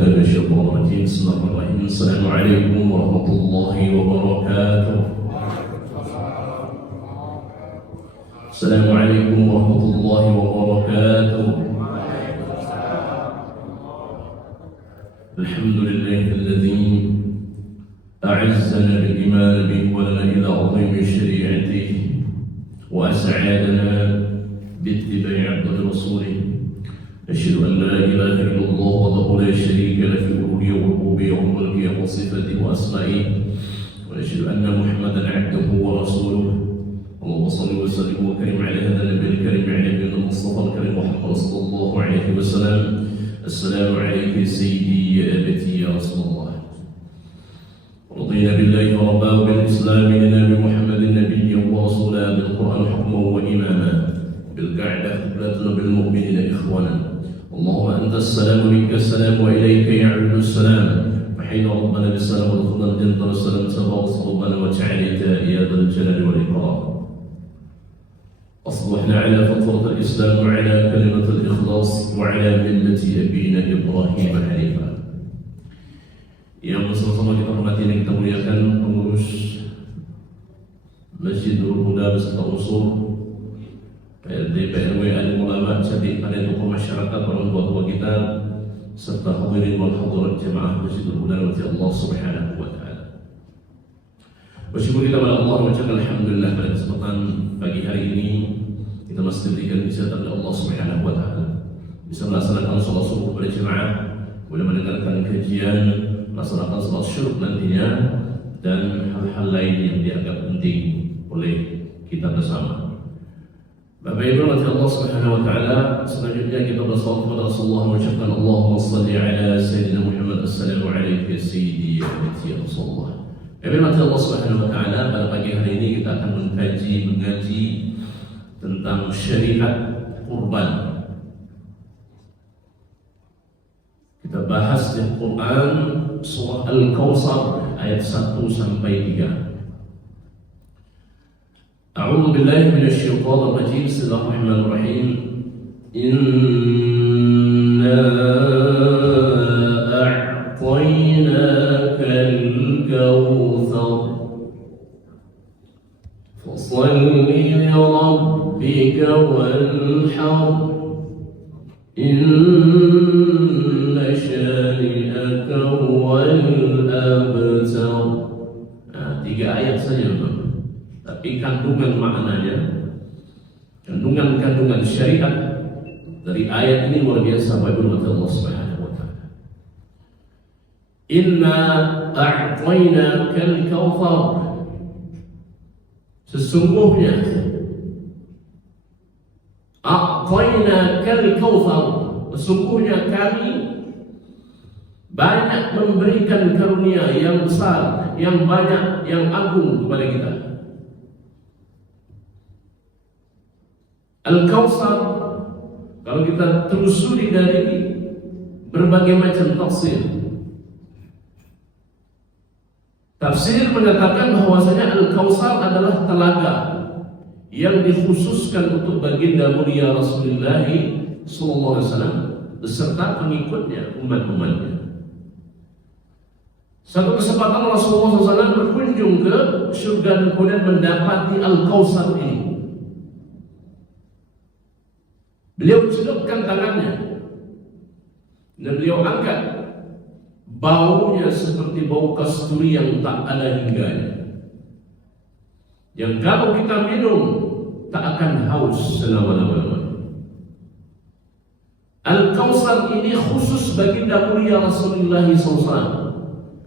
بالله من الشيطان الرجيم. بسم الله الرحمن الرحيم. السلام عليكم ورحمة الله وبركاته. السلام عليكم ورحمة الله وبركاته. الحمد لله الذي أعزنا بالإيمان به ولنا إلى عظيم شريعته وأسعدنا باتباع عبده رسوله. أشهد أن لا إله إلا الله وحده لا شريك له في الألوهية والربوبية والملكية وصفاته وأسمائه، وأشهد أن محمدا عبده ورسوله. اللهم صل وسلم وكرم على هذا النبي الكريم على نبينا المصطفى الكريم محمد صلى الله عليه وسلم. السلام عليك سيدي يا أبتي يا رسول الله. رضينا بالله ربا وبالإسلام لنا بمحمد نبيا ورسولا، بالقرآن حكما وإماما، بالكعبة قبلتنا بالمؤمنين إخوانا. اللهم أنت السلام منك السلام وإليك يعود السلام. فحين ربنا بالسلام ودخلنا الجنة والسلام تبارك ربنا وتعاليت يا ذا الجلال والإكرام. أصبحنا على فطرة الإسلام وعلى كلمة الإخلاص وعلى ملة أبينا إبراهيم حنيفا. Yang bersama-sama kita hormati dan kita muliakan pengurus Masjidul Huda beserta unsur PRD, PRW, alim ulama, jadi ada tokoh masyarakat, orang tua-tua kita, serta hadirin wal hadirat jemaah Masjidul Huda wa Allah Subhanahu wa taala. Bersyukur kita kepada Allah, mengucapkan alhamdulillah pada kesempatan pagi hari ini kita masih diberikan bisa dari Allah Subhanahu wa taala. Bisa melaksanakan salat subuh berjamaah, boleh mendengarkan kajian, melaksanakan salat syuruk nantinya, dan hal-hal lain yang dianggap penting oleh kita bersama. Bapak Ibu rahmati Allah Subhanahu wa taala, selanjutnya kita bersalawat kepada Rasulullah, mengucapkan Allahumma shalli ala sayyidina Muhammad. Assalamu alayka sayyidi ya Rasulullah. Bapak Ibu rahmati Allah Subhanahu wa taala, pada pagi hari ini kita akan mengaji tentang syariat kurban. Kita bahas di Quran surah Al-Kautsar ayat 1 sampai 3. أعوذ بالله من الشيطان الرجيم. بسم الله الرحمن الرحيم. إنا أعطيناك الكوثر فصل لربك وانحر إن شانئك هو الأبتر. Tiga ayat saja, tapi kandungan maknanya, kandungan syariat dari ayat ini luar biasa. Bagi Allah Subhanahu wa taala, inna a'tainaka al-kautsar, sesungguhnya a'tainaka al-kautsar, sesungguhnya kami banyak memberikan karunia yang besar, yang banyak, yang agung kepada kita. Al-Kautsar, kalau kita telusuri dari berbagai macam tafsir mengatakan bahwasanya Al-Kautsar adalah telaga yang dikhususkan untuk baginda mulia Rasulullah SAW beserta pengikutnya, umat-umatnya. Satu kesempatan Rasulullah SAW berkunjung ke surga dan kemudian mendapati Al-Kautsar ini. Beliau celupkan tangannya dan beliau angkat. Baunya seperti bau kasturi yang tak ada hingganya, yang kalau kita minum tak akan haus selama-lamanya. Al-Kautsar ini khusus baginda mulia Rasulullah SAW,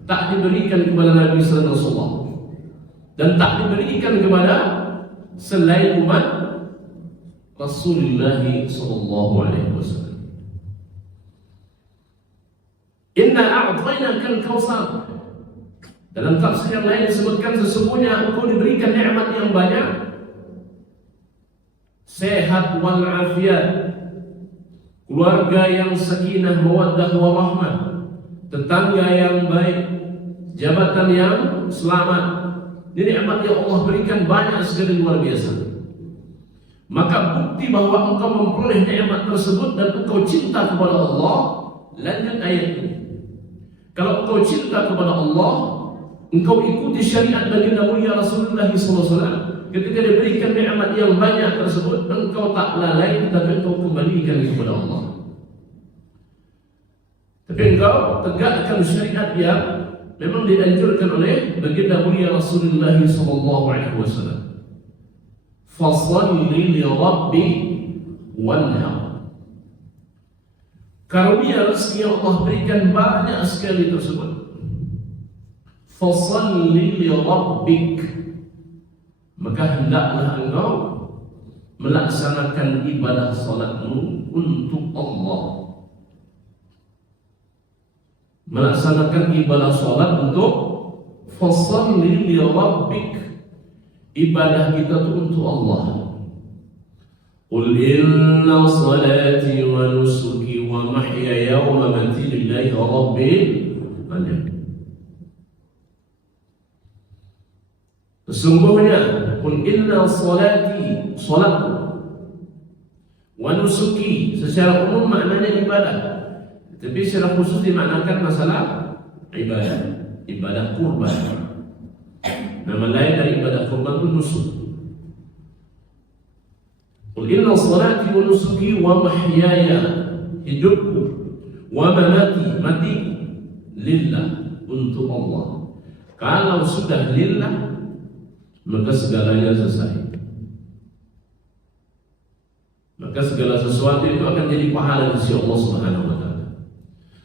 tak diberikan kepada Nabi sallallahu alaihi wasallam dan tak diberikan kepada selain umat Rasulullah sallallahu alaihi wasallam. Inna a'tainaka al-kautsar. Dalam tafsir yang lain disebutkan sesungguhnya engkau diberikan nikmat yang banyak, sehat wal afiat, keluarga yang sakinah mawaddah warahmah, tetangga yang baik, jabatan yang selamat. Ini nikmat yang Allah berikan banyak sekali, luar biasa. Maka bukti bahwa engkau memperoleh nikmat tersebut dan engkau cinta kepada Allah, lanjut ayat ini. Kalau engkau cinta kepada Allah, engkau ikuti syariat baginda mulia Rasulullah SAW. Ketika diberikan nikmat yang banyak tersebut, engkau tak lalai, tetapi engkau kembalikan kepada Allah. Tapi engkau tegakkan syariat yang memang dianjurkan oleh baginda mulia Rasulullah SAW. Fassalli li rabbi wanhar. Karunia rezeki yang Allah berikan banyak sekali tersebut. Fassalli li rabbik, maka hendaklah engkau melaksanakan ibadah salatmu untuk Allah. Melaksanakan ibadah salat untuk fassalli li rabbik. Ibadah kita itu untuk Allah. Qul inna salati wa nusuki wa mahyaya wa mamati lillahi rabbil alamin. Sesungguhnya, qul inna salati, salatku, wa nusuki, secara umum maknanya ibadah, tapi secara khusus dimaknakan masalah ibadah kurban. Nama lain dari ibadah kurban itu nusuk. Qul inna salati wa nusuki wa mahyaya, hidupku, wa mamati, matiku, lillah, untuk Allah. Kalau sudah lillah, maka segalanya selesai. Maka segala sesuatu itu akan jadi pahala di sisi Allah Subhanahu wa taala.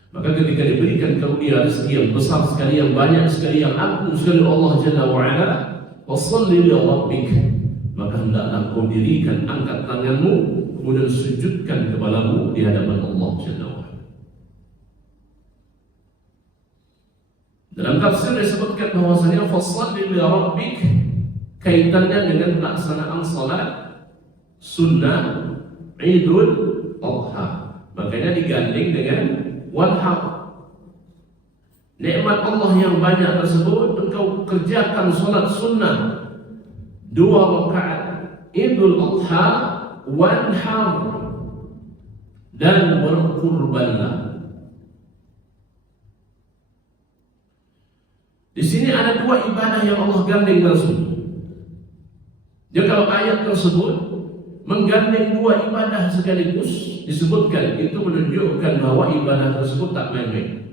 Maka ketika diberikan karunia rezeki yang besar sekali, yang banyak sekali, yang agung sekali Allah Jalla wa ala, wassalli li rabbik, maka hendaklah kau dirikan, angkat tanganmu, kemudian sujudkan kepalamu di hadapan Allah Jalla wa ala. Dalam tafsir disebutkan bahwasanya fassalli li rabbik kaitannya dengan pelaksanaan salat sunnah Idul Adha. Makanya diganding dengan wanhar. Nikmat Allah yang banyak tersebut engkau kerjakan salat sunnah 2 rakaat Idul Adha, wanhar, dan berkurbanlah. Di sini ada 2 ibadah yang Allah gandeng tersebut. Jadi kalau ayat tersebut menggandeng 2 ibadah sekaligus disebutkan, itu menunjukkan bahwa ibadah tersebut tak main-main.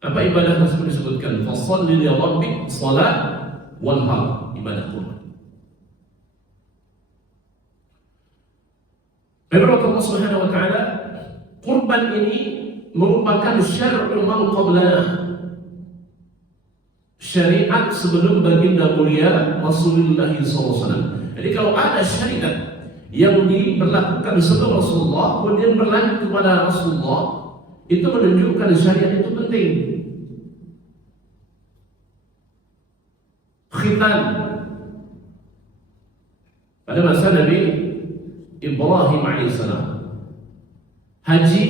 Apa ibadah tersebut disebutkan? Fassalli li rabbik, salat, wanhar, ibadah kurban. Menurut Allah Subhanahu wa taala, kurban ini merupakan syar'u man qablana, syariat sebelum baginda mulia Rasulullah SAW. Jadi kalau ada syariat yang diberlakukan sebelum Rasulullah kemudian berlanjut kepada Rasulullah, itu menunjukkan syariat itu penting. Khitan pada masa Nabi Ibrahim alaihissalam, haji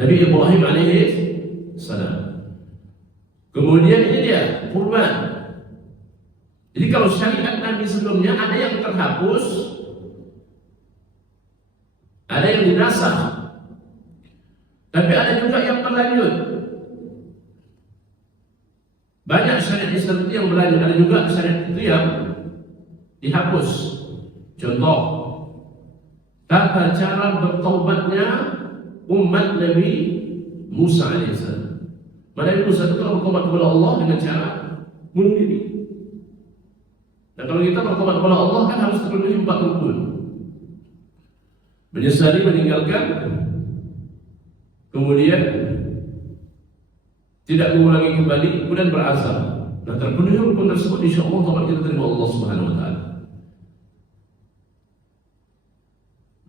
Nabi Ibrahim alaihissalam, kemudian ini dia kurban. Jadi kalau syariat Nabi sebelumnya ada yang terhapus, ada yang dinasakh, tapi ada juga yang berlanjut. Banyak syariat Islam itu yang berlanjut, ada juga syariat itu yang dihapus. Contoh, tata cara bertaubatnya umat Nabi Musa alaihissalam. Nabi Musa itu kalau bertobat kepada Allah dengan cara bunuh diri. Dan kalau kita bertobat kepada Allah kan harus terpenuhi 4 rukun. Menyesali, meninggalkan, kemudian tidak mengulangi kembali, kemudian berazam. Nah, terpenuhi rukun tersebut, insya Allah tobat kita terima Allah Subhanahu wa taala.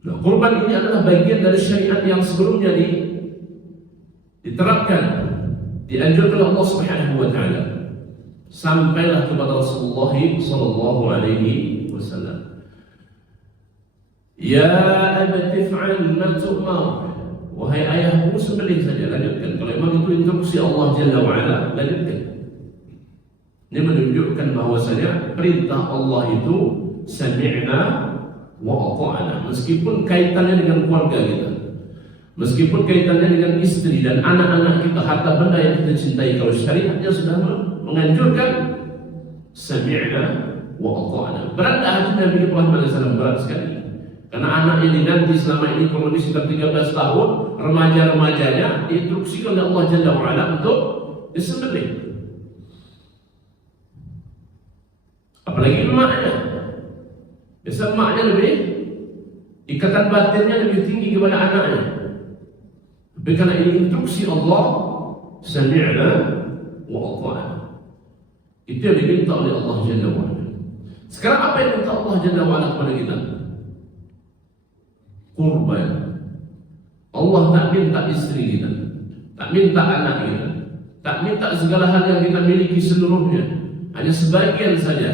Nah, kurban ini adalah bagian dari syariat yang sebelumnya diterapkan, dianjurkan oleh Allah Subhanahu wa taala. Sampailah kepada Rasulullah sallallahu alaihi wasallam. Ya abati fa'al ma tu'mar. Wahai ayahku, sembelih saja, lanjutkan. Kalau memang itu instruksi Allah Jalla wa ala, lanjutkan. Ini menunjukkan bahwasanya perintah Allah itu sami'na wa ata'na, meskipun kaitannya dengan keluarga kita. Meskipun kaitannya dengan istri dan anak-anak kita, harta benda yang kita cintai, kalau syariatnya sudah menganjurkan, sami'na wa ata'na. Berat tak hati Nabi Muhammad SAW? Berat sekali. Karena anak yang dinanti selama ini kurang lebih sekitar 13 tahun, remaja-remajanya diinstruksikan oleh Allah Jalla wa'ala untuk disembelih. Apalagi emaknya. Biasa emaknya lebih, ikatan batinnya lebih tinggi kepada anaknya. Tapi karena ini instruksi Allah, sami'na wa ata'na. Itu yang diminta oleh Allah Jalla wa'ala. Sekarang apa yang minta Allah Jalla wa'ala kepada kita? Kurban. Allah tak minta istri kita, tak minta anak kita, tak minta segala hal yang kita miliki seluruhnya, hanya sebagian saja.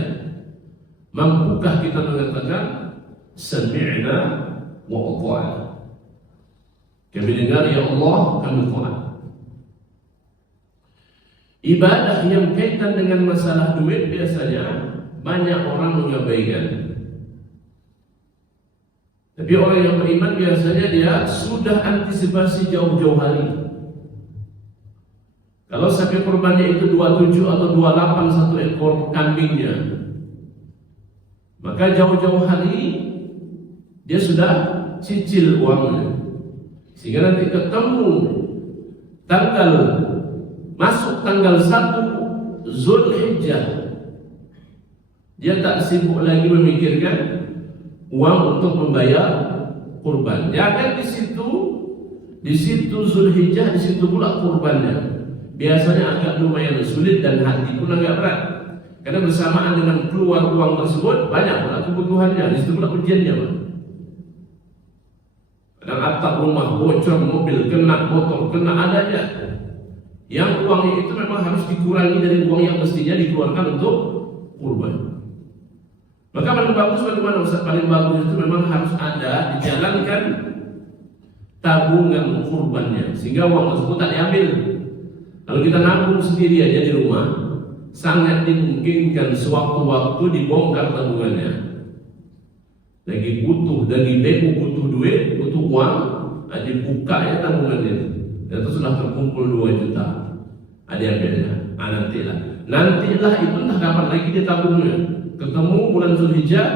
Mampukah kita mengatakan sami'na wa ata'na? Kami dengar ya Allah, kami taat. Ibadah yang kaitan dengan masalah duit biasanya banyak orang mengabaikan. Tapi orang yang beriman biasanya dia sudah antisipasi jauh-jauh hari. Kalau sapi kurbannya itu 27 atau 28 satu ekor kambingnya, maka jauh-jauh hari dia sudah cicil uangnya. Sehingga nanti ketemu masuk tanggal 1 Zulhijjah, dia tak sibuk lagi memikirkan uang untuk membayar kurban. Jangan di situ Zulhijjah, di situ pula kurbannya. Biasanya agak lumayan sulit dan hati pun agak berat. Karena bersamaan dengan keluar uang tersebut banyak pula kebutuhannya. Di situ pula ujiannya, Pak. Dan atap rumah bocor, mobil kena, motor kena, adanya. Yang uangnya itu memang harus dikurangi dari uang yang mestinya dikeluarkan untuk kurban. Maka paling bagus bagaimana Ustaz? Paling bagus itu memang harus ada dijalankan tabungan kurbannya, sehingga uang tersebut tak diambil. Kalau kita nabung sendiri aja di rumah, sangat dimungkinkan sewaktu-waktu dibongkar tabungannya. Lagi butuh, lagi demo, butuh duit, butuh uang, dibuka ya tabungannya. Dan itu sudah terkumpul 2 juta. Ada ambilnya. Nantilah itu entah kapan lagi dia tabungnya. Ketemu bulan Zulhijjah,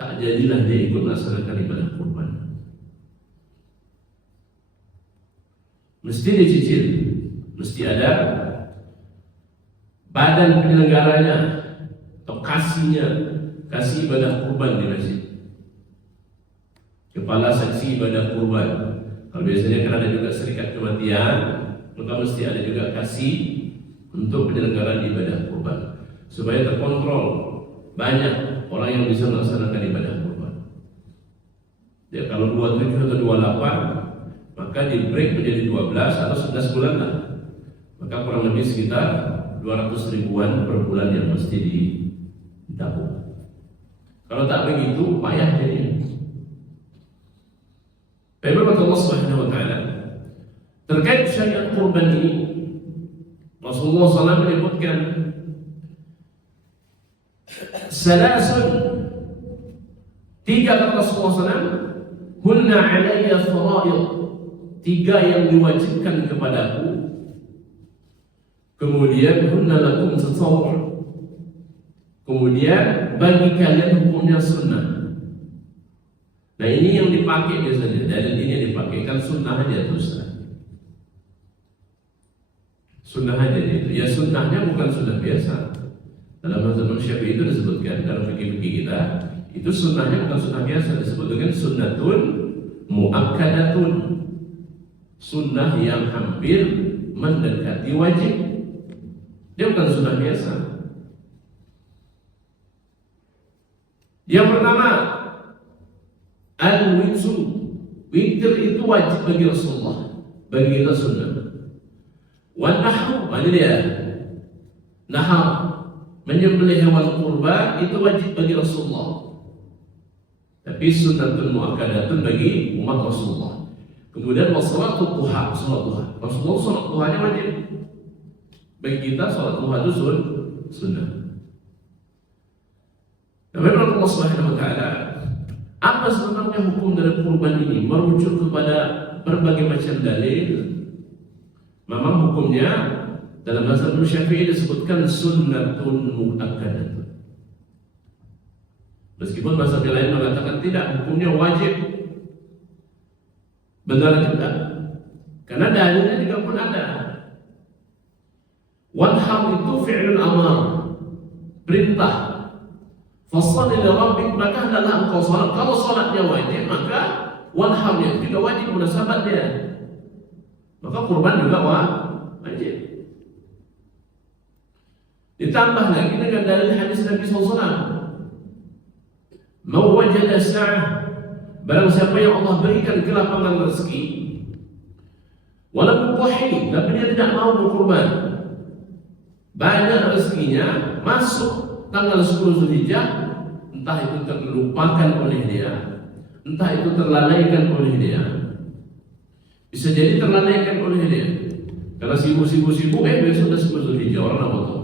tak jadilah dia ikut melaksanakan ibadah kurban. Mesti dicicil, mesti ada badan penyelenggaranya atau kasih ibadah kurban di masjid. Kepala saksi ibadah kurban. Kalau biasanya kan ada juga serikat kematian, maka mesti ada juga kasih untuk penyelenggaraan ibadah kurban, supaya terkontrol banyak orang yang bisa melaksanakan ibadah kurban. Ya, kalau 27 atau 28, maka di break menjadi 12 atau 11 bulan lah. Maka kurang lebih sekitar 200 ribuan per bulan yang mesti ditabung. Kalau tak begitu, payah jadinya. Baik, Allah Subhanahu wa taala terkait syariat kurban ini, Rasulullah SAW menyebutkan salasun, 3 kata Rasulullah SAW, hunna alayya faraid, 3 yang diwajibkan kepadaku, kemudian hunna lakum tatawwu', kemudian bagi kalian hukumnya sunnah. Nah ini yang dipakai biasanya, dan ini yang dipakai kan sunnah aja terus. Sunnah aja itu, ya sunnahnya bukan sunnah biasa. Dalam mazhab Syafi'i itu disebutkan dalam fikih-fikih kita, itu sunnahnya bukan sunnah biasa, disebut dengan sunnatun muakkadatun, sunnah yang hampir mendekati wajib. Dia bukan sunnah biasa. Yang pertama, al-witr. Witir itu wajib bagi Rasulullah, bagi kita sunnah. Wan-nahru, ini dia. Nahar, menyembelih hewan kurban itu wajib bagi Rasulullah. Tapi sunnatun muakkadatun bagi umat Rasulullah. Kemudian wassalatu duha, salat duha. Rasulullah salat duhanya wajib. Bagi kita salat duha itu sunnah. Nabi Allah Subhanahu wa taala, apa sebenarnya hukum dari kurban ini? Merujuk kepada berbagai macam dalil, memang hukumnya dalam mazhab Syafi'i disebutkan sunnatun muakkadah. Meskipun mazhab yang lain mengatakan tidak, hukumnya wajib. Benar juga, karena dalilnya juga pun ada. Wanhar itu fi'lul amar, perintah. Fassalli li rabbik, maka hendaklah engkau salat. Kalau salatnya wajib, maka wanharnya juga wajib munasabah dia. Maka kurban juga wajib. Ditambah lagi dengan dalil hadis Nabi SAW. Mau wajada sa'ah, barang siapa yang Allah berikan kelapangan rezeki, walaupun wahid, tapi dia tidak mau berkurban, banyak rezekinya, masuk tanggal 10 Zulhijjah, entah itu terlupakan oleh dia, entah itu terlalaikan oleh dia. Bisa jadi terlalaikan oleh dia karena sibuk-sibuk, besok sudah 10 Zulhijjah, orang apa tahu.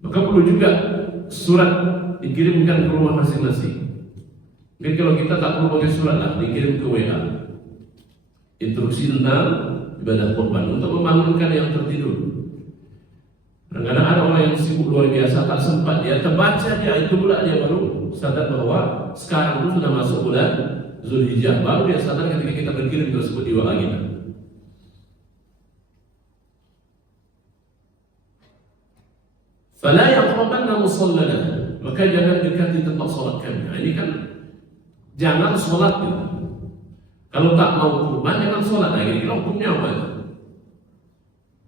Maka perlu juga surat dikirimkan ke rumah masing-masing. Mungkin kalau kita tak perlu pakai surat lah, dikirim ke WA. Instruksi tentang ibadah kurban untuk membangunkan yang tertidur. Kadang-kadang ada orang yang sibuk luar biasa, tak sempat dia terbaca dia itu pula dia baru sadar bahwa sekarang itu sudah masuk bulan Zulhijjah. Baru dia sadar ketika kita berkirim tersebut di WA kita. Fala yaqrabanna musallana, maka jangan dekati tempat salat kami. Nah, ini kan jangan salat gitu. Kalau tak mau kurban jangan salat. Nah, ini hukumnya apa?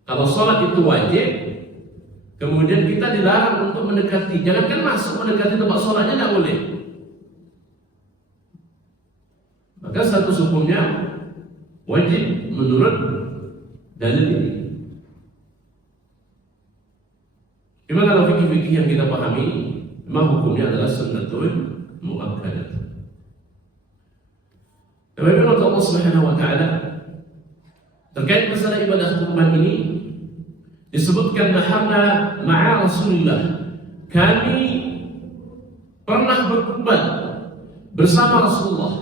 Kalau salat itu wajib, kemudian kita dilarang untuk mendekati. Jangankan masuk mendekati tempat salatnya, tidak boleh. Maka satu hukumnya wajib menurut dalil ini. Memang dalam fikih-fikih yang kita pahami, memang hukumnya adalah sunnatul muakkadah. Kemudian Allah Subhanahu wa taala terkait masalah ibadah kurban ini disebutkan nahana ma'a Rasulullah. Kami pernah berkurban bersama Rasulullah.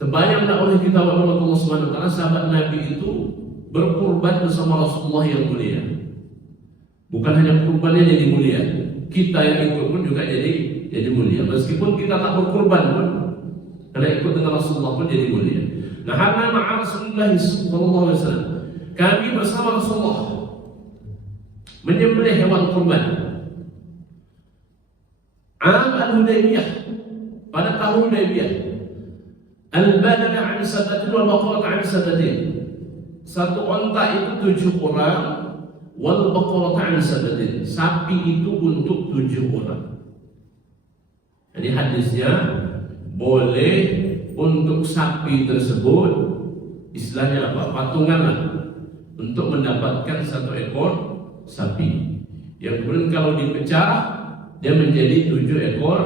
Terbayanglah oleh kita Allah Subhanahu wa taala sahabat Nabi itu berkurban bersama Rasulullah yang mulia. Bukan hanya kurbannya jadi mulia, kita yang ikut pun juga jadi mulia. Meskipun kita tak berkurban pun, karena ikut dengan Rasulullah pun jadi mulia. Nah, hana ma'a Rasulullah sallallahu alaihi wasallam. Kami bersama Rasulullah menyembelih hewan kurban. Am al-Hudaybiyah, pada tahun Hudaybiyah. Al-badana 'an sabatin wal baqarah 'an sabatin. Satu onta itu 7 orang. Wal baqarah 'an sabatin, sapi itu untuk 7 orang. Jadi hadisnya boleh untuk sapi tersebut, istilahnya apa? Patungan lah, untuk mendapatkan 1 ekor sapi. Yang kemudian kalau dipecah dia menjadi 7 ekor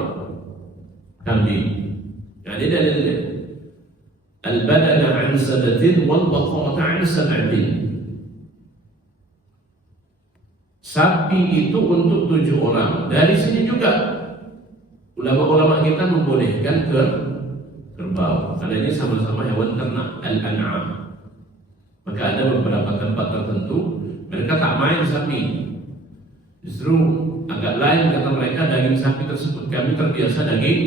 kambing. Jadi dalilnya al-badana 'an sabatin wal baqarah 'an sabatin. Sapi itu untuk 7 orang. Dari sini juga ulama-ulama kita membolehkan kerbau, karena ini sama-sama hewan ternak, al-an'am. Maka ada beberapa tempat tertentu mereka tak main sapi. Justru agak lain kata mereka, daging sapi tersebut kami terbiasa daging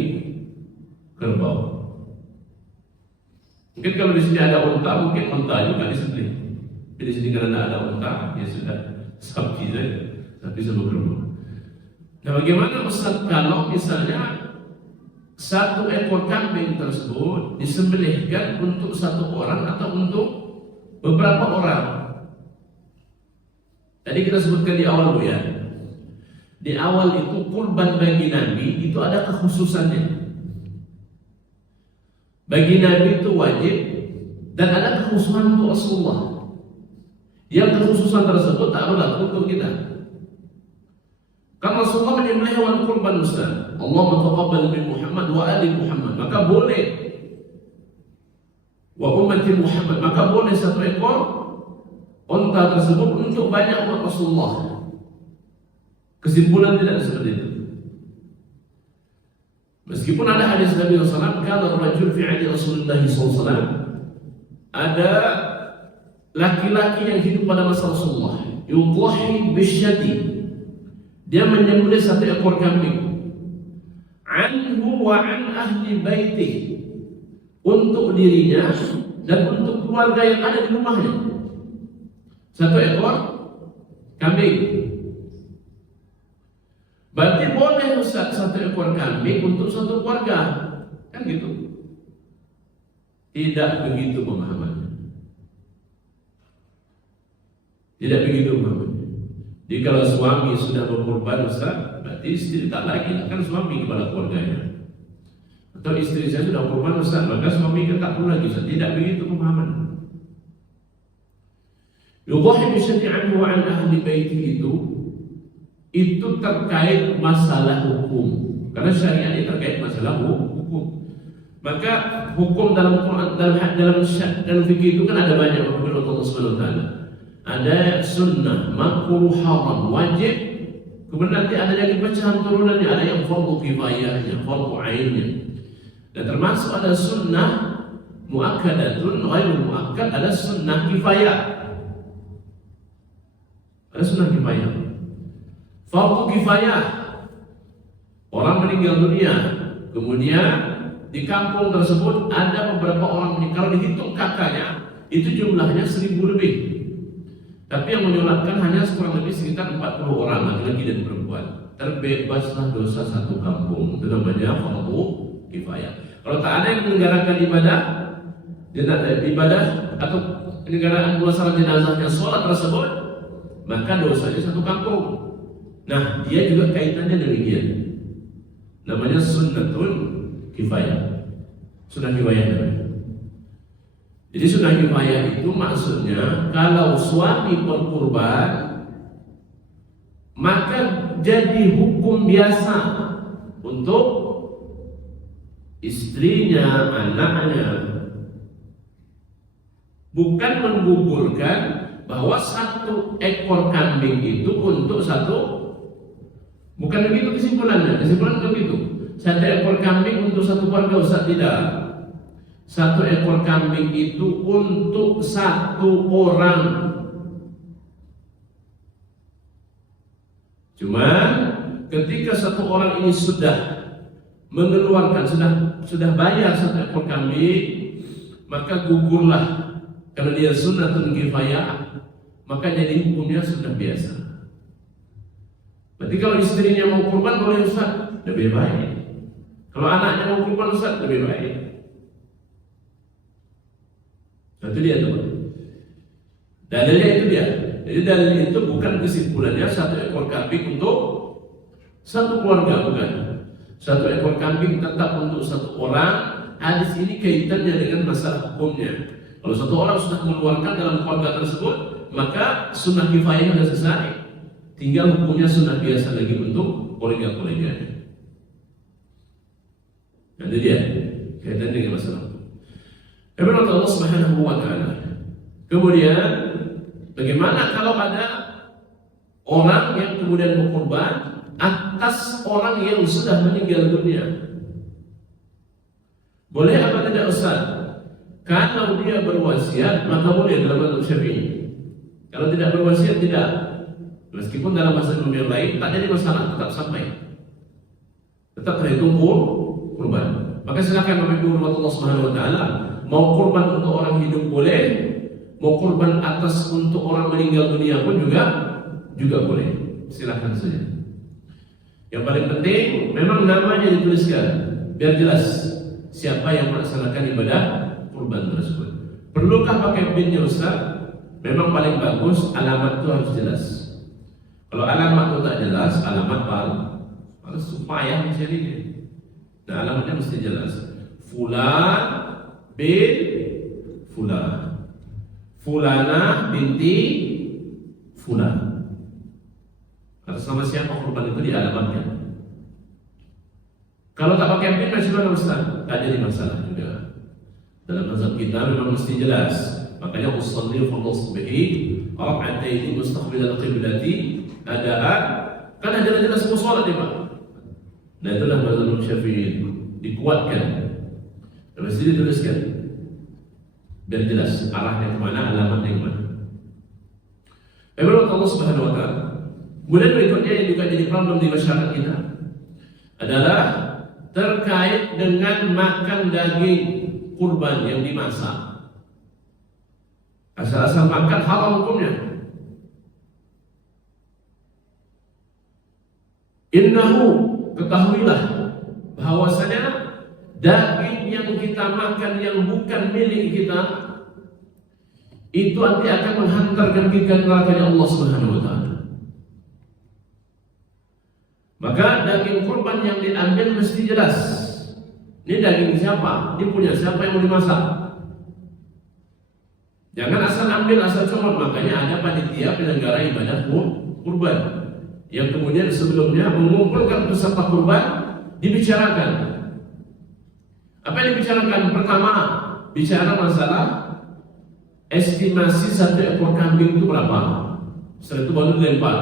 kerbau. Mungkin kalau di sini ada unta, mungkin unta juga disembelih. Tapi di sini karena ada unta, ya sudah. Sapi saja, sapi sama kerbau. Nah, bagaimana Ustaz kalau misalnya 1 ekor kambing tersebut disembelihkan untuk 1 orang atau untuk beberapa orang? Tadi kita sebutkan di awal, Bu, ya. Di awal itu kurban bagi Nabi itu ada kekhususannya. Bagi Nabi itu wajib dan ada kekhususan untuk Rasulullah. Yang kekhususan tersebut tak berlaku untuk kita. Karena Rasulullah menyembelih hewan kurban, Ustaz. Allah taqabbal min Muhammad wa ali Muhammad. Maka boleh. Wa ummati Muhammad. Maka boleh 1 ekor unta tersebut untuk banyak umat Rasulullah. Kesimpulan tidak seperti itu. Meskipun ada hadis Nabi SAW, kalau rajul fi ahdi Rasulullah SAW, ada laki-laki yang hidup pada masa Rasulullah, yudhahi bisyati, dia menyembelih satu ekor kambing, anhu wa an ahli baitih, untuk dirinya dan untuk keluarga yang ada di rumahnya. Satu ekor kambing. Berarti boleh Ustaz satu ekor kambing untuk satu keluarga, kan gitu? Tidak begitu pemahamannya. Tidak begitu pemahamannya. Jadi kalau suami sudah berkorban Ustaz, berarti istri tak lagi, kan suami kepala keluarganya. Atau istri saya sudah berkorban Ustaz, maka suami kan tak perlu lagi Ustaz. Tidak begitu pemahaman. Yudhahi bisyati'an wa an ahli baiti itu terkait masalah hukum, karena syariat ini terkait masalah hukum. Maka hukum dalam Quran, dalam fikih itu kan ada banyak hukum Allah Subhanahu wa taala. Ada sunnah, makruh, haram, wajib. Kemudian nanti ada lagi pecahan turunannya, ada yang fardu kifayahnya, fardu ainnya. Dan termasuk ada sunnah muakkadatun, ghairu muakkad, ada sunnah kifayah. Ada sunnah kifayah. Fardu kifayah, orang meninggal dunia, kemudian di kampung tersebut ada beberapa orang meninggal. Kalau dihitung kakaknya, itu jumlahnya 1000 lebih. Tapi yang menyolatkan hanya kurang lebih sekitar 40 orang, laki-laki dan perempuan. Terbebaslah dosa satu kampung. Itu namanya fardu kifayah. Kalau tak ada yang menyelenggarakan ibadah atau penyelenggaraan mulasalah jenazahnya, sholat tersebut, maka dosanya satu kampung. Nah, dia juga kaitannya demikian. Namanya sunnatun kifayah. Sunnah kifayah namanya. Jadi sunnah kifayah itu maksudnya kalau suami berkurban, maka jadi hukum biasa untuk istrinya, anaknya. Bukan menggugurkan bahwa satu ekor kambing itu untuk satu. Bukan begitu kesimpulannya. Kesimpulan begitu. Satu ekor kambing untuk satu keluarga, Ustaz, tidak. Satu ekor kambing itu untuk satu orang. Cuma ketika satu orang ini sudah mengeluarkan, sudah bayar satu ekor kambing, maka gugurlah. Kalau dia sunnatun kifayah, maka jadi hukumnya sunnah biasa. Berarti kalau istrinya mau kurban boleh Ustaz, lebih baik. Kalau anaknya mau kurban Ustaz, lebih baik. Nah, itu dia tuh. Dalilnya itu dia. Jadi dalil itu bukan kesimpulannya satu ekor kambing untuk satu keluarga, bukan. Satu ekor kambing tetap untuk satu orang. Hadis ini kaitannya dengan masalah hukumnya. Kalau satu orang sudah mengeluarkan dalam keluarga tersebut, maka sunnah kifayah sudah selesai. Tinggal hukumnya sunnah biasa lagi untuk kolega-koleganya. Jadi dia kaitan dengan masalah. Kemudian Allah Subhanahu wa taala. Kemudian bagaimana kalau ada orang yang kemudian berkorban atas orang yang sudah meninggal dunia? Boleh apa tidak Ustaz? Kalau dia berwasiat maka boleh dalam mazhab Syafi'i. Kalau tidak berwasiat tidak. Meskipun dalam bahasa yang lain tak jadi masalah, tetap sampai, tetap terhitung kurban. Maka silakan Bapak Ibu Allah Subhanahu wa taala, mau kurban untuk orang hidup boleh, mau kurban atas untuk orang meninggal dunia pun juga boleh. Silakan saja. Yang paling penting memang namanya dituliskan biar jelas siapa yang melaksanakan ibadah kurban tersebut. Perlukah pakai pinnya Ustaz? Memang paling bagus alamat itu harus jelas. Kalau alamat itu tak jelas, alamat harus supaya mencarinya. Nah, alamatnya mesti jelas. Fulan bin Fulan, Fulana binti Fulan. Atas nama siapa korban itu di alamatnya. Kalau tak pakai bin, masih mana Ustaz? Tak jadi masalah juga. Dalam mazhab kita memang mesti jelas. Makanya usalli fardhu subhi rak'ataini mustaqbil al-qiblati adaan, kan jelas-jelas mau sholat dia Pak. Nah itulah mazhab Syafi'i. dikuatkan. Terus dituliskan biar jelas arahnya kemana, alamatnya kemana. Menurut Allah Subhanahu Wa Taala. Kemudian berikutnya yang juga jadi problem di masyarakat kita adalah terkait dengan makan daging kurban yang dimasak. Asal-asal makan haram hukumnya. Innahu, ketahuilah bahwasanya daging yang kita makan yang bukan milik kita itu nanti akan menghantarkan kita neraka Allah Subhanahu Wa Taala. Maka daging kurban yang diambil mesti jelas. Ini daging siapa? Ini punya siapa yang mau dimasak? Jangan asal ambil, asal comot. Makanya ada panitia penyelenggara ibadah kurban yang kemudian sebelumnya mengumpulkan peserta kurban, dibicarakan. Apa yang dibicarakan? Pertama, bicara masalah estimasi satu ekor kambing itu berapa. Setelah itu baru dilempar.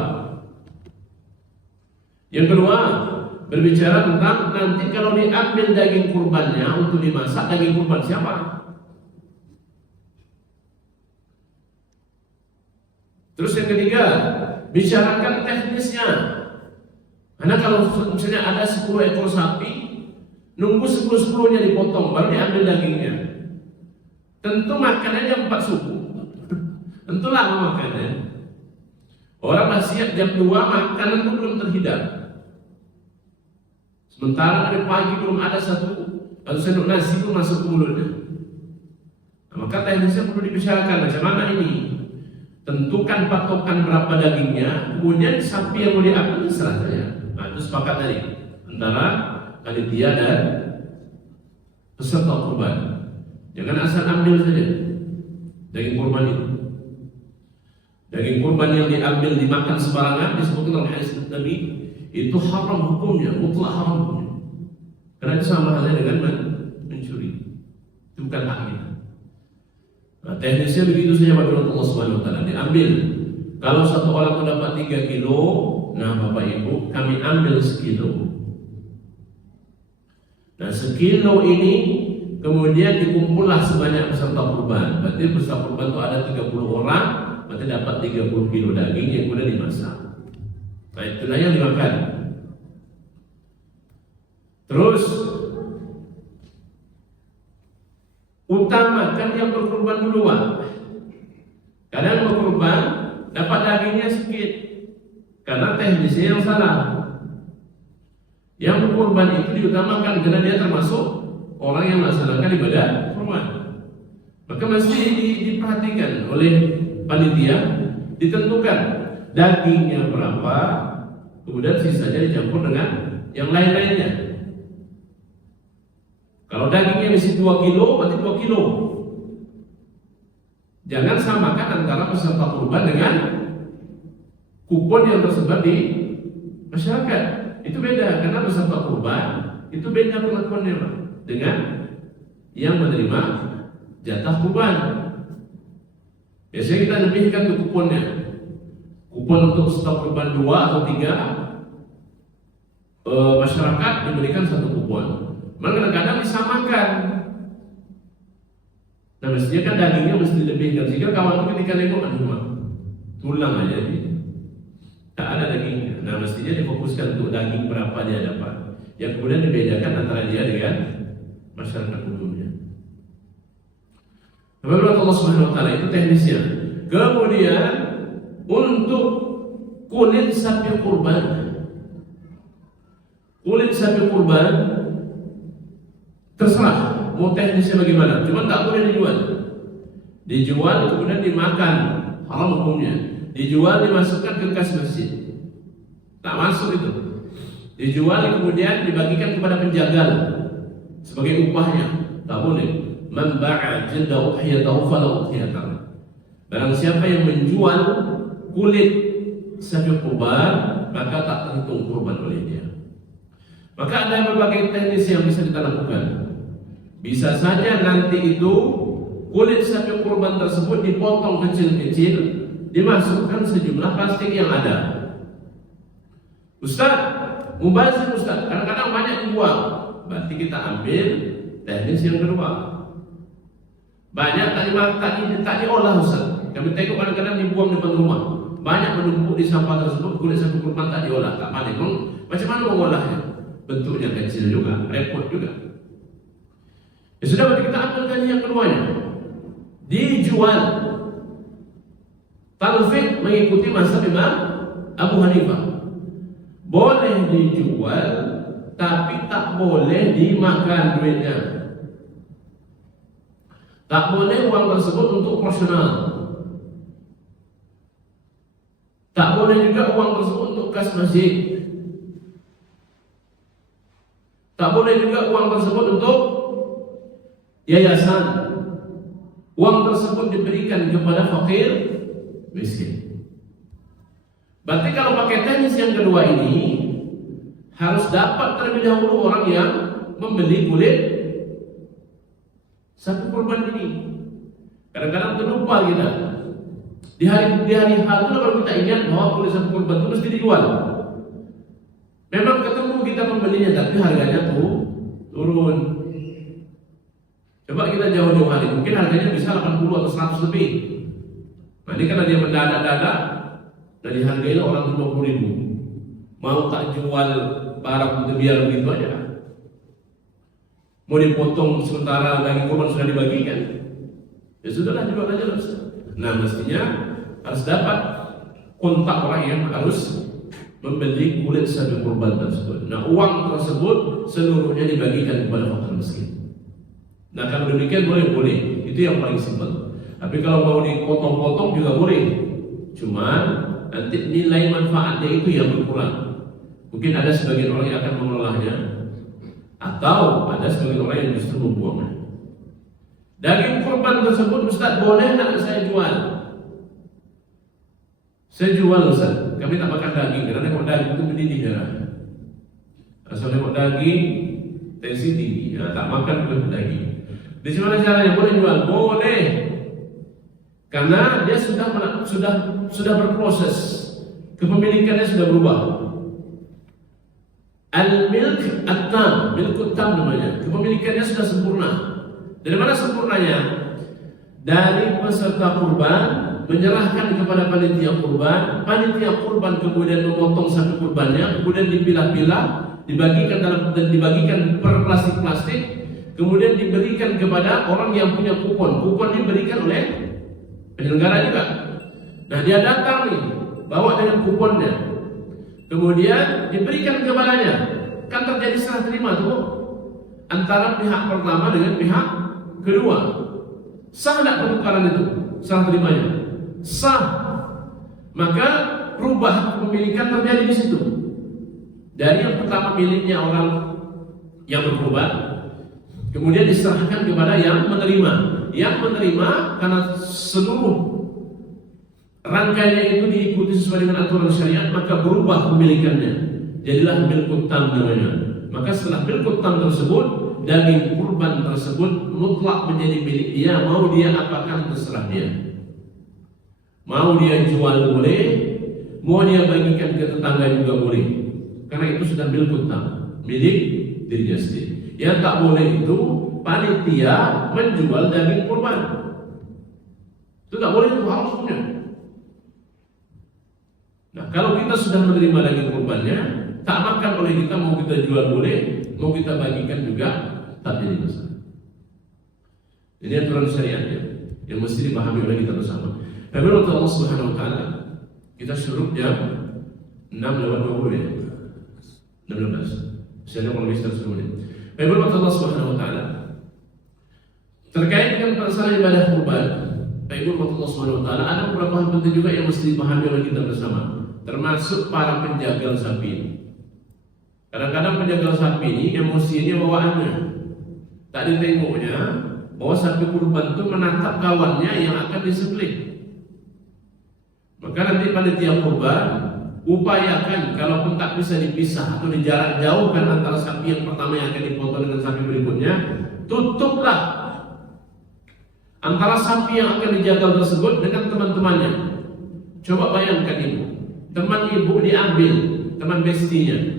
Yang kedua, berbicara tentang nanti kalau diambil daging kurbannya untuk dimasak, daging kurban siapa? Terus yang ketiga, bicarakan teknisnya. Karena kalau misalnya ada 10 ekor sapi, nunggu 10-10-nya dipotong, baru diambil dagingnya. Tentu makanannya 4 suku. Tentu lama makannya. Orang masih jam 2, makanan itu belum terhidang. Sementara dari pagi belum ada satu sendok nasi itu masuk ke mulutnya. Nah, maka teknisnya perlu dibicarakan macam mana ini. Tentukan patokan berapa dagingnya, kemudian sapi yang mau diambil serah saja. Nah, itu sepakat tadi antara panitia dan peserta kurban. Jangan asal ambil saja daging kurban itu. Daging kurban yang diambil dimakan sembarangan disebutkan dalam hadis Nabi itu haram hukumnya, mutlak haram hukumnya. Karena itu sama halnya dengan mencuri. Itu bukan hak kita. Nah, teknisnya begitu saja menurut Allah Subhanahu Wa Taala. Diambil. Kalau satu orang mendapat 3 kilo, nah Bapak Ibu, kami ambil sekilo. Nah, sekilo ini kemudian dikumpullah sebanyak peserta kurban. Berarti peserta kurban itu ada 30 orang, berarti dapat 30 kilo daging yang kemudian dimasak. Nah, itulah yang dimakan. Terus utamakan yang berkurban duluan. Kadang berkurban dapat dagingnya sedikit karena teknisnya yang salah. Yang berkurban itu diutamakan karena dia termasuk orang yang melaksanakan ibadah kurban. Maka mesti diperhatikan oleh panitia, ditentukan dagingnya berapa, kemudian sisanya dicampur dengan yang lain-lainnya. Kalau dagingnya mesti 2 kilo, berarti 2 kilo. Jangan samakan antara peserta kurban dengan kupon yang tersebar di masyarakat. Itu beda, karena peserta kurban itu beda perlakuannya dengan yang menerima jatah kurban. Biasanya kita lebihkan tuh kuponnya. Kupon untuk stok kurban 2 atau 3 masyarakat diberikan 1 kupon. Maka kadang-kadang disamakan. Nah, mestinya kan dagingnya mesti lebihkan. Sehingga kawan itu ketika nengok, aduh, tulang aja dia. Tak ada dagingnya. Nah, mestinya difokuskan untuk daging berapa dia dapat. Yang kemudian dibedakan antara dia dengan masyarakat umumnya. Menurut Allah Subhanahu Wa Taala itu teknisnya. Kemudian untuk kulit sapi kurban, terserah mau teknisnya bagaimana, cuma tak boleh dijual. Dijual kemudian dimakan, haram hukumnya. Dijual dimasukkan ke kas masjid, tak masuk itu. Dijual kemudian dibagikan kepada penjagal sebagai upahnya, tak boleh. Man ba'a jilda udhiyatahu fala udhiyatan. Barang siapa yang menjual kulit sapi kurban, maka tak terhitung kurban oleh dia. Maka ada berbagai teknis yang bisa kita lakukan. Bisa saja nanti itu kulit sapi kurban tersebut dipotong kecil-kecil, dimasukkan sejumlah plastik yang ada. Ustaz, mubazir Ustaz, kadang-kadang banyak dibuang. berarti kita ambil teknis yang kedua. Banyak tak diolah Ustaz. Kami tengok kadang-kadang dibuang depan rumah. Banyak menumpuk di sampah tersebut, kulit sapi kurban tak diolah, tak panik. Macam mana mengolahnya? Bentuknya kecil juga, repot juga. Ya sudah, berarti kita ambilkan yang keduanya. Dijual. Talfid mengikuti mazhab Imam Abu Hanifah. Boleh dijual, tapi tak boleh dimakan duitnya. Tak boleh uang tersebut untuk operasional. Tak boleh juga uang tersebut untuk kas masjid. Tak boleh juga uang tersebut untuk yayasan. Uang tersebut diberikan kepada fakir miskin. Berarti kalau pakai teknis yang kedua ini, harus dapat terlebih dahulu orang yang membeli kulit sapi kurban ini. Kadang-kadang terlupa kita. Di hari H itu kalau kita ingat bahwa kulit sapi kurban itu mesti dijual. Memang ketemu kita pembelinya, tapi harganya turun. Coba kita jauh-jauh hari, mungkin harganya bisa 80 atau 100 lebih. Nah ini kan ada yang mendadak-dadak dan dihargai orang 20.000. Mau tak jual barang itu biar begitu aja. Mau dipotong sementara daging kurban sudah dibagikan, ya sudahlah, jual aja lah. Nah mestinya harus dapat kontak orang yang harus membeli kulit sapi kurban tersebut. Nah uang tersebut seluruhnya dibagikan kepada fakir miskin. Nah kalau demikian boleh, itu yang paling simpel. Tapi kalau mau dipotong-potong juga boleh. Cuman nanti nilai manfaatnya itu yang berkurang. Mungkin ada sebagian orang yang akan mengelolanya, atau ada sebagian orang yang justru membuangnya. Daging kurban tersebut, Ustaz, boleh nak saya jual? Saya jual Ustaz, kami tak makan daging, karena nengok daging itu mendidih darahnya. Asal nengok daging, tensi tinggi, ya, tak makan boleh daging. Di mana caranya boleh jual? Boleh, karena dia sudah berproses, kepemilikannya sudah berubah. Al-milk at-tam, milk at-tam namanya. Kepemilikannya sudah sempurna. Dari mana sempurnanya? Dari peserta kurban menyerahkan kepada panitia kurban. Panitia kurban kemudian memotong sapi kurbannya, kemudian dipilah-pilah, dibagikan per plastik-plastik, kemudian diberikan kepada orang yang punya kupon. Kupon diberikan oleh penyelenggara juga. Nah dia datang nih, bawa dengan kuponnya, kemudian diberikan kepadanya. Kan terjadi serah terima tuh antara pihak pertama dengan pihak kedua. Sah tidak pertukaran itu? Serah terimanya sah. Maka rubah kepemilikan terjadi di situ. Dari yang pertama miliknya orang yang berkorban, kemudian diserahkan kepada yang menerima. Yang menerima karena seluruh rangkaiannya itu diikuti sesuai dengan aturan syariat, maka berubah kepemilikannya. Jadilah milkut tam namanya. Maka setelah milkut tam tersebut, daging kurban tersebut mutlak menjadi milik dia. Mau dia apakan terserah dia. Mau dia jual boleh, mau dia bagikan ke tetangga juga boleh. Karena itu sudah milkut tam, milik dirinya sendiri. Yang tak boleh itu panitia menjual daging kurban. Itu tak boleh, itu harus punya. Nah kalau kita sudah menerima daging kurbannya, tak makan oleh kita, mau kita jual boleh, mau kita bagikan juga tak jadi masalah. Ini aturan syariatnya yang mesti dipahami oleh kita bersama. Firman Allah Subhanahu wa taala, kita suruh jam 6:20 ya. 16. Saya mau lebih terus kemudian. Firman Allah Subhanahu wa taala terkait dengan pelaksanaan ibadah kurban. Firman Allah Subhanahu wa taala ada beberapa hal penting juga yang mesti dipahami oleh kita bersama, termasuk para penjagal sapi ini. Kadang-kadang penjagal sapi ini emosinya bawaannya, tak ditengoknya bahwa sapi kurban itu menatap kawannya yang akan disembelih. Maka nanti panitia kurban upayakan kalaupun tak bisa dipisah atau dijarak jauhkan antara sapi yang pertama yang akan dipotong dengan sapi berikutnya, tutuplah antara sapi yang akan dijagal tersebut dengan teman-temannya. Coba bayangkan ibu, teman ibu diambil, teman bestinya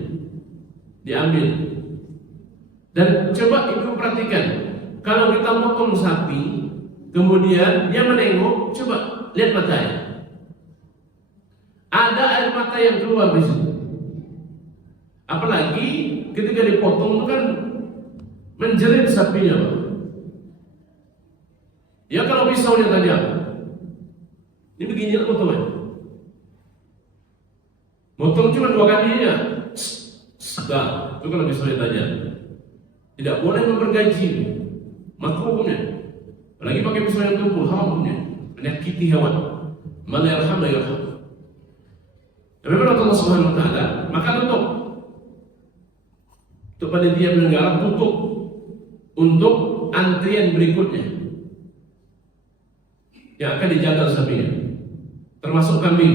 diambil, Dan coba ibu perhatikan, kalau kita potong sapi, kemudian dia menengok, coba lihat matanya. Ada air mata yang keluar di situ. Apalagi ketika dipotong itu kan menjerit sapinya, Pak. Ya kalau pisaunya tajam, ini begini lah potongan. Motong cuma 2 kali ya. Sudah, itu kalau pisaunya tajam. Tidak boleh mempergaji, makruhnya. Apalagi pakai pisau yang tumpul, haramnya. Menyakiti hewan. Man la yarham la yarham. Tapi menurut Allah Subhanahu wa taala, maka tutup. Untuk panitia penyelenggara tutup untuk antrian berikutnya yang akan dijagal sapinya, termasuk kambing.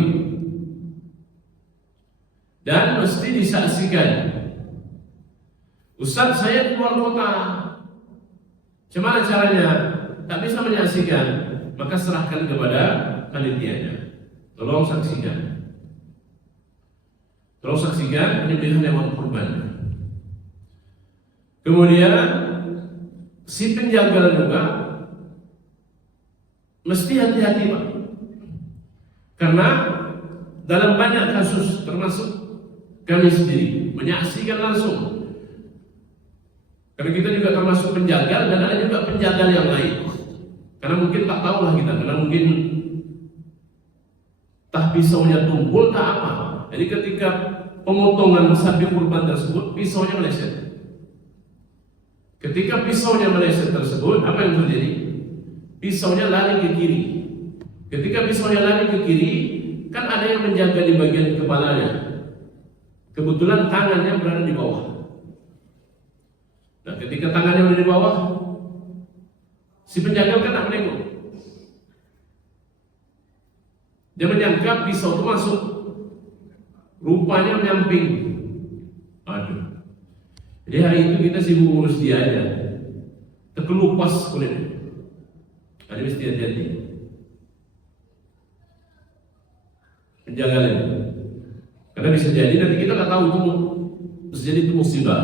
Dan mesti disaksikan. Ustaz, saya di luar kota, gimana caranya? Tak bisa menyaksikan, maka serahkan kepada panitianya. Tolong saksikan. Tolong saksikan penyembelihan hewan kurban. Kemudian si penjagal juga mesti hati-hati, Pak. Karena dalam banyak kasus, termasuk kami sendiri menyaksikan langsung. Karena kita juga termasuk penjagal dan ada juga penjagal yang lain. Karena mungkin tak tahu lah kita, karena mungkin tah pisaunya tumpul tak apa. Jadi ketika pemotongan sapi kurban tersebut, pisaunya meleset. Ketika pisaunya meleset tersebut, apa yang terjadi? Pisaunya lari ke kiri. Ketika pisaunya lari ke kiri, kan ada yang menjaga di bagian kepalanya. Kebetulan tangannya berada di bawah. Nah, ketika tangannya berada di bawah, si penjaga kan tak menengok. Dia menyangka pisau itu masuk, rupanya menyamping. Aduh. Jadi hari itu kita sibuk ngurus dia aja, terkelupas kulitnya. Ada mesti hati-hati. Penjagaan ini. Karena bisa jadi nanti kita nggak tahu itu bisa jadi itu musibah.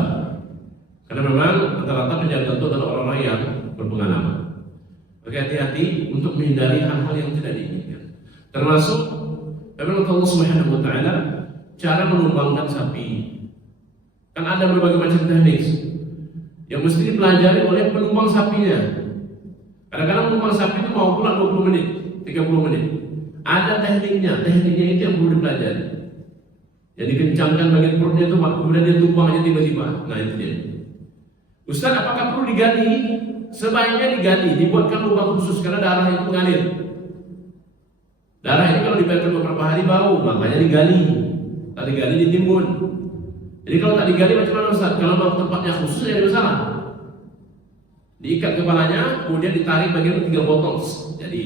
Karena memang rata-rata penjaga itu adalah orang-orang yang berpengalaman. Maka hati-hati untuk menghindari hal-hal yang tidak diinginkan. Termasuk memang Allah Subhanahu wa taala cara menumbangkan sapi. Kan ada berbagai macam teknik yang mesti dipelajari oleh penumbang sapinya. Kadang-kadang penumbang sapi itu mau pulang 20 menit, 30 menit. Ada tekniknya itu yang perlu dipelajari. Jadi kencangkan bagian perutnya itu, kemudian dia tumbangnya tiba-tiba. Nah itu dia. Ustaz, apakah perlu digali? Sebaiknya digali, dibuatkan lubang khusus karena darah itu mengalir. Darah ini kalau dibiarkan beberapa hari bau, makanya digali. Tak digali ditimbun. Jadi kalau tak digali macam mana Ustaz? Kalau tempatnya khusus ya masalah. Diikat kepalanya, kemudian ditarik bagian 3 potong. Jadi.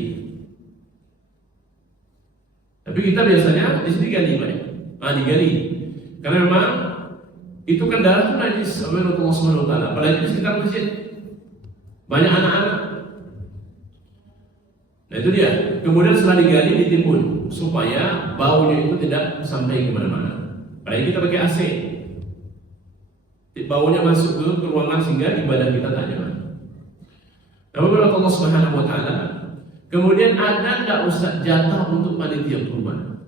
Tapi kita biasanya di sini gali, Pak. Digali. Karena memang itu kan darah itu najis sama Allah Subhanahu wa taala. Apalagi di sekitar masjid. Banyak anak-anak. Nah itu dia. Kemudian setelah digali ditimbun supaya baunya itu tidak sampai kemana-mana. Apalagi kita pakai AC. Baunya masuk ke ruangan sehingga ibadah kita tak nyaman. Namun menurut Allah Subhanahu wa taala, kemudian ada enggak Ustaz jatah untuk panitia kurban?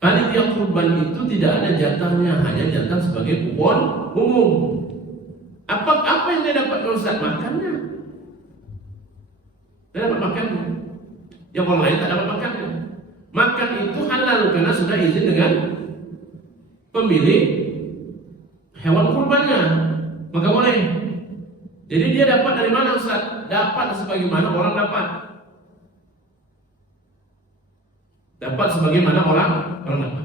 Panitia kurban itu tidak ada jatahnya, hanya jatah sebagai kupon umum. Apa yang dia dapat Ustaz? Makannya. Dia dapat makannya. Yang orang lain tak dapat makannya. Makan itu halal karena sudah izin dengan pemilik hewan kurbannya, maka boleh. Jadi dia dapat dari mana Ustaz? Dapat sebagaimana orang dapat. Dapat sebagaimana orang dapat.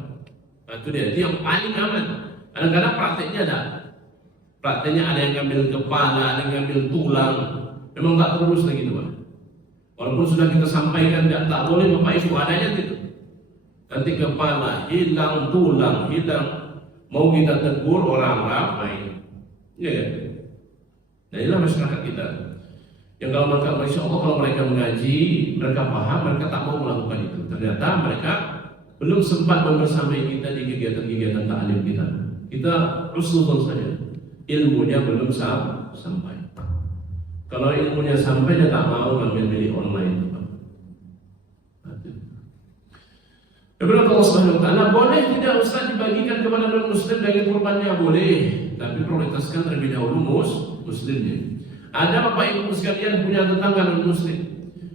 Nah, itu dia. Itu yang paling aman. Kadang-kadang prakteknya ada. Prakteknya ada yang ngambil kepala, ada yang ngambil tulang. Memang tak terus lagi itu, Pak. Walaupun sudah kita sampaikan tak boleh Bapak Ibu adanya gitu. Nanti kepala hilang, tulang hilang. Mau kita tegur orang ramai, ya kan? Nah inilah masyarakat kita. Yang kalau mereka, Masya Allah, kalau mereka mengaji, mereka paham, mereka tak mau melakukan itu. Ternyata mereka belum sempat membersamai kita di kegiatan-kegiatan ta'lim kita. Kita terus nonton saja. ilmunya belum sampai. Kalau ilmunya sampai, dia tak mau ngambil milik orang lain. Kemudian Allah Subhanahu wa Ta'ala, boleh tidak Ustaz dibagikan kepada non-muslim daging kurbannya? Boleh, tapi prioritaskan terlebih dahulu muslimnya. Ada Bapak Ibu sekalian punya tetangga non-muslim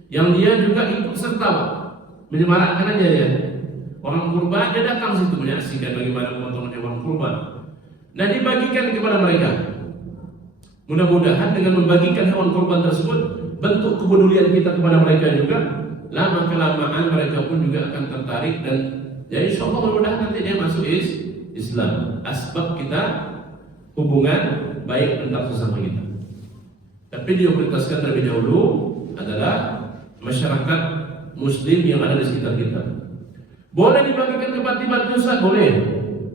yang dia juga ikut serta menyemarakkan aja dia. Orang kurban, dia datang situ menyaksikan bagaimana pemotongan hewan kurban. Nah, dibagikan kepada mereka. Mudah-mudahan dengan membagikan hewan kurban tersebut, bentuk kepedulian kita kepada mereka juga, lama kelamaan mereka pun juga akan tertarik dan ya insya Allah mudah-mudahan nanti dia masuk Islam. Asbab kita hubungan baik antar sesama kita. Tapi dia prioritaskan terlebih dahulu adalah masyarakat muslim yang ada di sekitar kita. Boleh dibagikan ke panti-panti Ustaz? Boleh,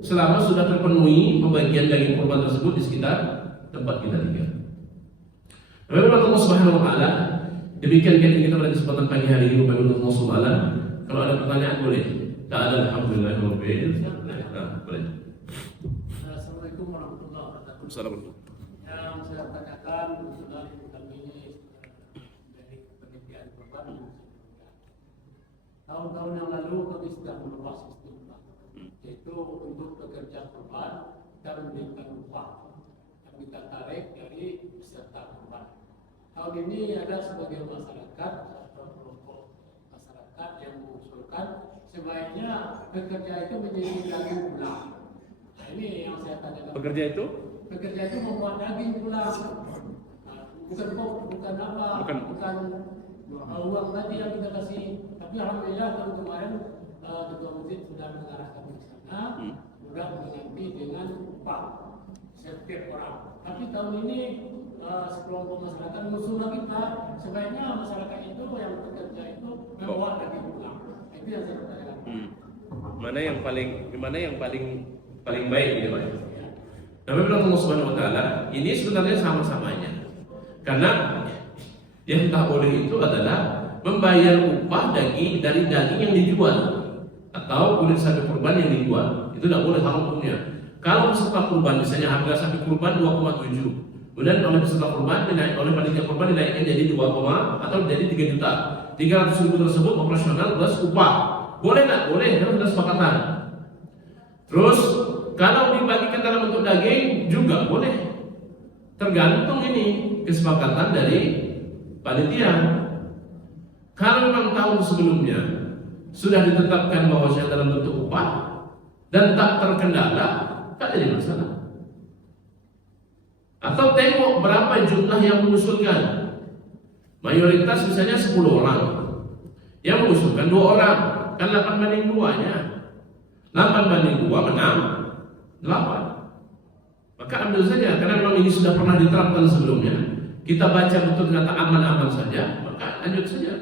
selama sudah terpenuhi pembagian daging kurban tersebut di sekitar tempat kita tinggal. Memang Allah Subhanahu wa Ta'ala, demikian kita pada kesempatan pagi hari ini kepada Allah Subhanahu wa Ta'ala. Kalau ada pertanyaan boleh. Ta'ala alhamdulillah boleh. Assalamualaikum warahmatullahi wabarakatuh. Assalamualaikum. Yang saya tanyakan sebenarnya kami dari penelitian kurban. Tahun-tahun yang lalu kami sudah meluas istimewa, yaitu untuk pekerja kurban dan memberikan upah yang kita tarik dari peserta kurban. Tahun ini ada sebagian masyarakat atau kelompok masyarakat yang mengusulkan sebaiknya pekerja itu menjadi daging pulang. Nah, ini yang saya tanyakan. Pekerja itu membuat daging pulang. Nah, bukan uang tadi yang kita kasih. Tapi alhamdulillah tahun kemarin ketua masjid sudah mengarahkan ke sana, sudah mengganti dengan upah setiap orang. Tapi tahun ini sekelompok masyarakat mengusul lagi, Pak, sebaiknya masyarakat itu yang bekerja itu membuat daging pulang. Itu yang saya tanyakan. Mana yang paling baik ini, Pak? Nabi Allah Subhanahu wa Ta'ala, ini sebenarnya sama-samanya. Karena yang tak boleh itu adalah membayar upah dari daging yang dijual atau kulit sapi kurban yang dijual. Itu tidak boleh, haram hukumnya. Kalau peserta kurban misalnya harga sapi kurban 2,7, kemudian oleh peserta kurban dinaik, oleh panitia kurban dinaikkan jadi 2, atau jadi 3 juta. 300.000 tersebut operasional plus upah. Boleh nggak? Boleh, karena sudah sepakatan. Terus kalau dibagikan dalam bentuk daging juga boleh. Tergantung ini kesepakatan dari panitia. Kalau memang tahun sebelumnya sudah ditetapkan bahwasanya dalam bentuk upah dan tak terkendala, tak jadi masalah. Atau tengok berapa jumlah yang mengusulkan. Mayoritas misalnya 10 orang, yang mengusulkan 2 orang, kan 8/2-nya. 8/2 menang 8. Maka ambil saja, karena memang ini sudah pernah diterapkan sebelumnya. Kita baca betul ternyata aman-aman saja, maka lanjut saja.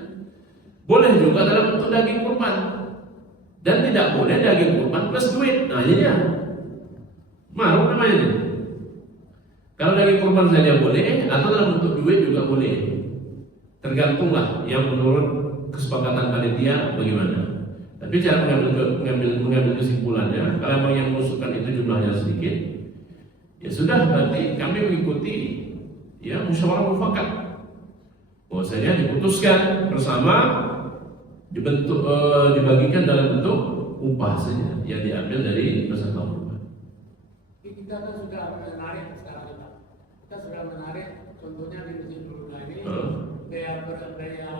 Boleh juga dalam bentuk daging kurban, dan tidak boleh daging kurban plus duit. Nah ini ya, maruf namanya ini. Kalau daging kurban saja boleh, atau dalam bentuk duit juga boleh. Tergantunglah yang menurut kesepakatan panitia bagaimana. Tapi cara mengambil kesimpulannya, kalau yang mengusulkan itu jumlahnya sedikit, ya sudah, berarti kami mengikuti ya musyawarah mufakat. Bahwasanya diputuskan bersama, dibagikan dalam bentuk upah saja yang diambil dari peserta kurban. Kita kan sudah menarik sekarang ini, kita sudah menarik, contohnya di Masjid Brunei ini biaya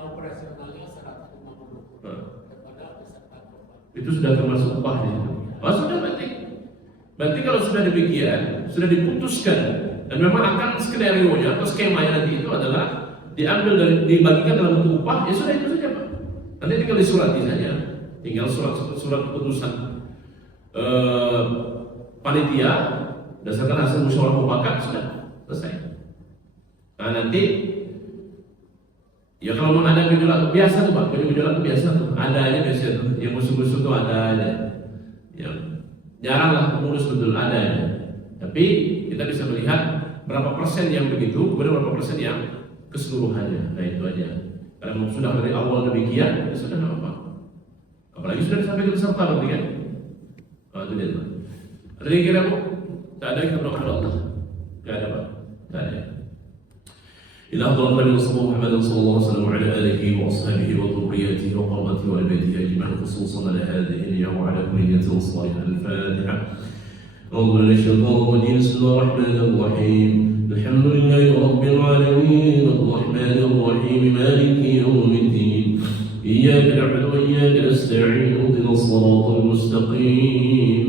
operasionalnya 150 kepada peserta kurban. Itu sudah termasuk upah ya? Oh sudah, berarti kalau sudah demikian, sudah diputuskan dan memang akan skenario-nya atau skemanya nanti itu adalah dibagikan dalam bentuk upah, ya sudah itu saja Pak. Nanti tinggal disurati saja, tinggal surat keputusan panitia berdasarkan hasil musyawarah mufakat, sudah selesai. Nah nanti ya kalau mau ada gejolak biasa tuh Pak, gejolak biasa tuh, ada aja biasa tuh, yang musuh-musuh tuh ada aja, yang jaranglah pengurus betul ada aja. Tapi kita bisa melihat berapa persen yang begitu, kemudian berapa persen yang keseluruhannya. Nah itu aja. Karena sudah dari awal demikian, ya sudah nggak apa-apa. Apalagi sudah disampaikan peserta berarti kan. Oh itu dia. Ada yang kira Bu? Tak ada, kita berdoa kepada Allah. Gak ada Pak? Gak ada. إلى أفضل النبي محمد صلى الله عليه وسلم وعلى آله وأصحابه وذريته وقربته وآل أجمعين خصوصا على هذه النية وعلى كل نية صالحة. الفاتحة. أعوذ بالله من الشيطان الرجيم. بسم الله الرحمن الرحيم. الحمد لله رب العالمين الرحمن الرحيم مالك يوم الدين إياك نعبد وإياك نستعين اهدنا الصراط المستقيم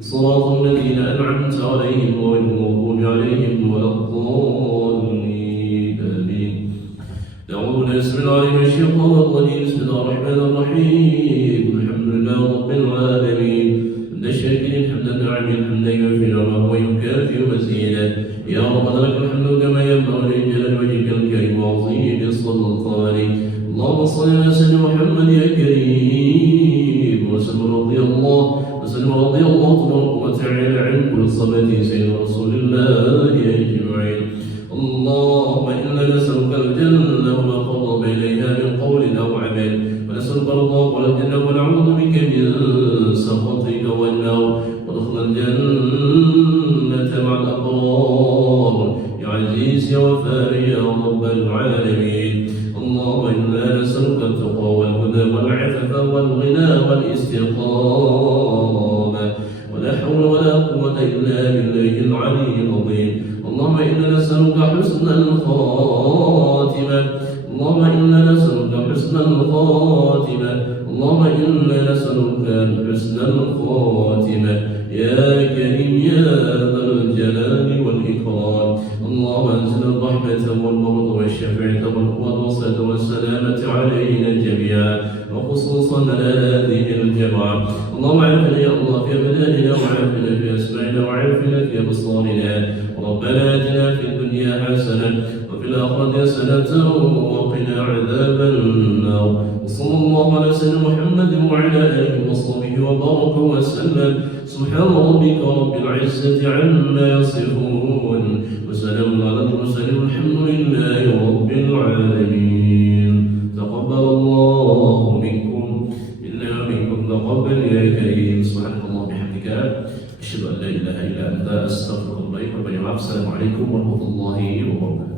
صراط الذين أنعمت عليهم غير المغضوب عليهم ولا الضالين آمين. أعوذ بالله من الشيطان الرجيم. بسم الله الرحمن الرحيم. الحمد لله رب العالمين الشاكرين حمدا ناعمين حمدا يوفي نعمه ويكافئ مزيدا. يا رب لك الحمد كما ينبغي لجلال وجهك الكريم وعظيم سلطانك. اللهم صل على سيدنا محمد يا كريم وسلم رضي الله تبارك وتعالى عن كل صلاة سيدنا رسول الله اجمعين. اللهم انا نسالك الجنه وما قرب اليها من قول او عمل ونسالك الله والجنه ونعوذ بك من سخطك والنار ودخل الجنه مع الابرار يا عزيز يا غفار يا رب العالمين. اللهم انا نسالك التقوى والهدى والعفاف والغنى والاستقامه ولا حول ولا قوه الا بالله العلي العظيم. اللهم انا نسالك حسن الخاتمه. اللهم انا نسالك حسن الخاتمه. اللهم انا نسالك حسن الخاتمه يا كريم يا ذا الجلال والاكرام. اللهم انزل الرحمه والبرد والشفاعه والقوه والصلاه والسلامه علينا جميعا وخصوصا على هذه الجماعه. اللهم عافنا يا الله في ابداننا وعافنا في اسماعنا وعافنا في ابصارنا. ربنا اتنا في الدنيا حسنه وفي الاخره حسنه وقنا عذاب النار. وصلى الله على سيدنا محمد وعلى اله وصحبه وبارك وسلم. سبحان ربك رب العزه عما يصفون وسلام على المرسلين والحمد لله رب العالمين. تقبل الله منكم إنا منكم تقبل يا كريم. سبحانك اللهم وبحمدك أشهد أن لا إله إلا أنت أستغفرك الله وأتوب إليك. السلام عليكم ورحمة الله وبركاته.